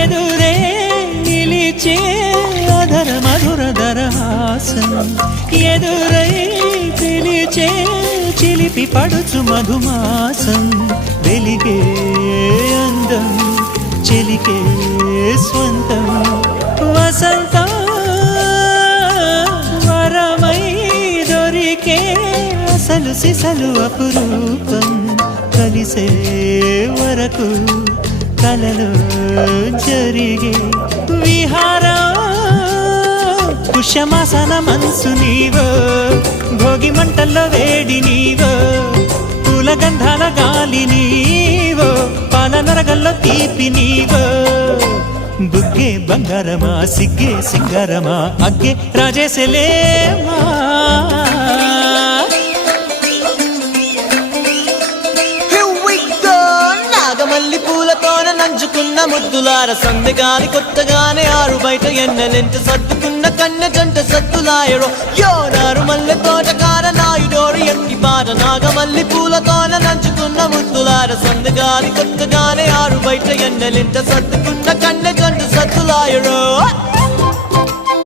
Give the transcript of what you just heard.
ఎదురే నిలిచే అధర మధుర దరహాసం ఎదురై పిలిచే చిలిపి పడుచు మధుమాసం వెలిగే అందం చెలికే స్వంతం వసంతం వరమై దొరికే అసలు సిసలు అపురూపం కలిసే వరకు కలలో జరిగే విహారం కుశమాసన మనసు నీవో భోగి మంటల్లో వేడి నీవో పూల గంధాల గాలి నీవో పాల నరగల్లో తీపి నీవో బుగ్గే బంగారమా సిగ్గే సింగారమా అగ్గే రాజేసలేమా మల్లి పూలతోన నంచుకున్న ముద్దులార సందగాని కొత్తగానే ఆరు బయట ఎన్నెలెంట సర్దుకున్న కన్నె జంట సత్తులాయరో యోనారు మల్లె తోటకార నాయుడోరు ఎట్టి పాట నాగమల్లి పూలతోన నంచుకున్న ముద్దులార సందగాని కొత్తగానే ఆరు బయట ఎన్నెలెంట సర్దుకున్న కన్నె జంట సత్తులాయరో